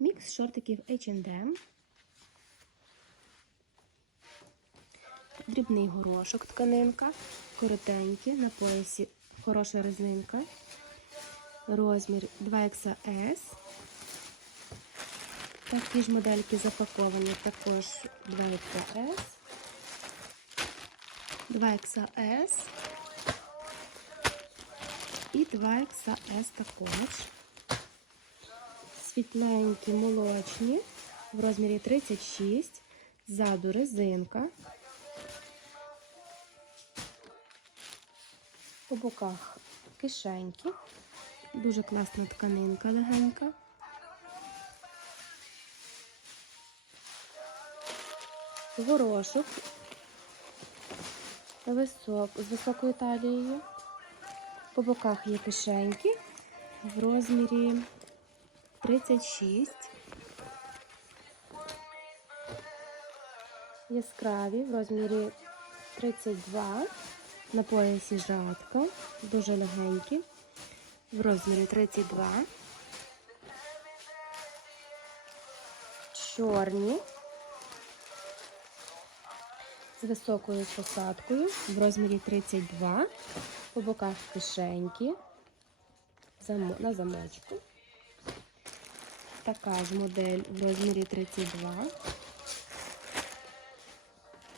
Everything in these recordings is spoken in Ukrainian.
Мікс шортиків H&M. Дрібний горошок, тканинка, коротенькі, на поясі хороша резинка. Розмір 2XS. Такі ж модельки запаковані також 2XS. 2XS. І 2XS також. Світленькі, молочні, в розмірі 36. Ззаду резинка. По боках кишеньки. Дуже класна тканинка легенька. Горошок висок, з високою талією. По боках є кишеньки в розмірі 36. Яскраві в розмірі 32. На поясі жатка. Дуже легенькі. В розмірі 32. Чорні. З високою посадкою в розмірі 32. По боках кишеньки. На замочку. Така ж модель в розмірі 32.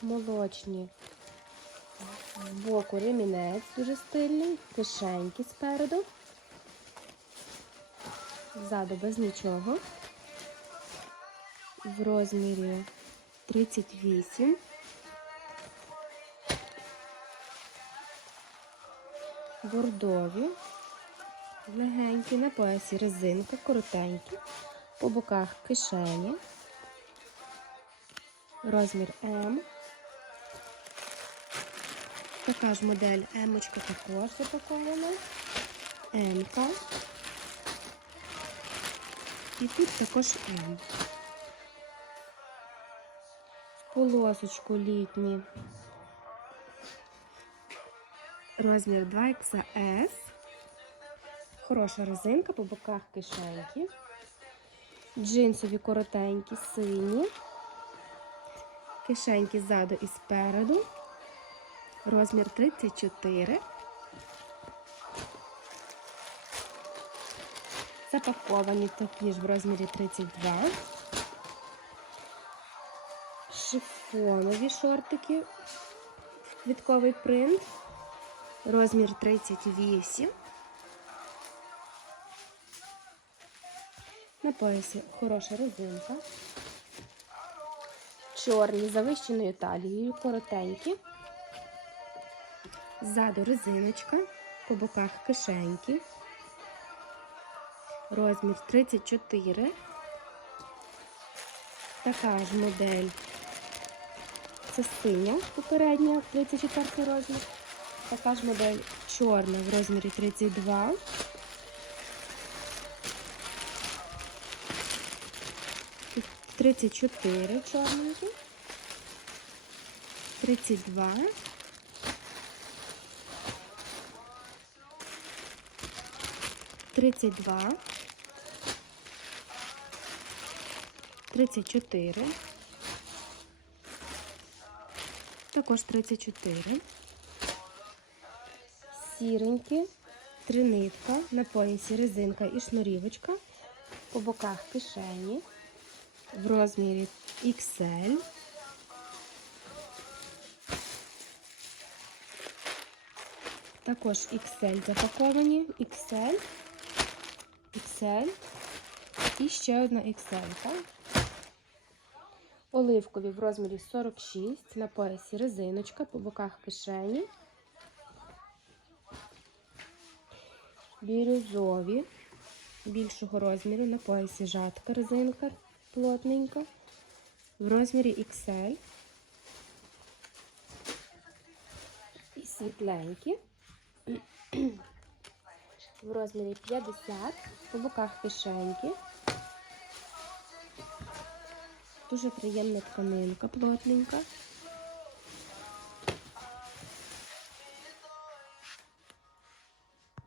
Молочні. Збоку ремінець дуже стильний, кишеньки спереду. Ззаду без нічого. В розмірі 38. Бордові. Легенькі, на поясі резинка, коротенькі. По боках кишені. Розмір М. Така ж модель М-очка також запакована. М-ка. І тут також М. Полосочку літні. Розмір 2XS. Хороша резинка по боках кишеньки. Джинсові коротенькі, сині. Кишеньки ззаду і спереду. Розмір 34. Запаковані такі ж в розмірі 32. Шифонові шортики. Квітковий принт. Розмір 38. На поясі хороша резинка. Чорні завищеною талією, коротенькі. Ззаду резиночка, по боках кишеньки. Розмір 34. Така ж модель. Це попередня, 34 розмір. Така ж модель чорна в розмірі 32. 34 чорненькі. 32. Тридцять два, тридцять чотири, також тридцять чотири, сіренькі, тринитка, на поясі резинка і шнурівочка, по боках кишені, в розмірі XL. Також XL запаковані, XL, XL і ще одна XL. Оливкові в розмірі 46, на поясі резиночка, по боках кишені. Бірюзові більшого розміру, на поясі жатка резинка плотненька, в розмірі XL. І світленькі в розмірі 50, по боках кишеньки. Дуже приємна тканинка, плотненька.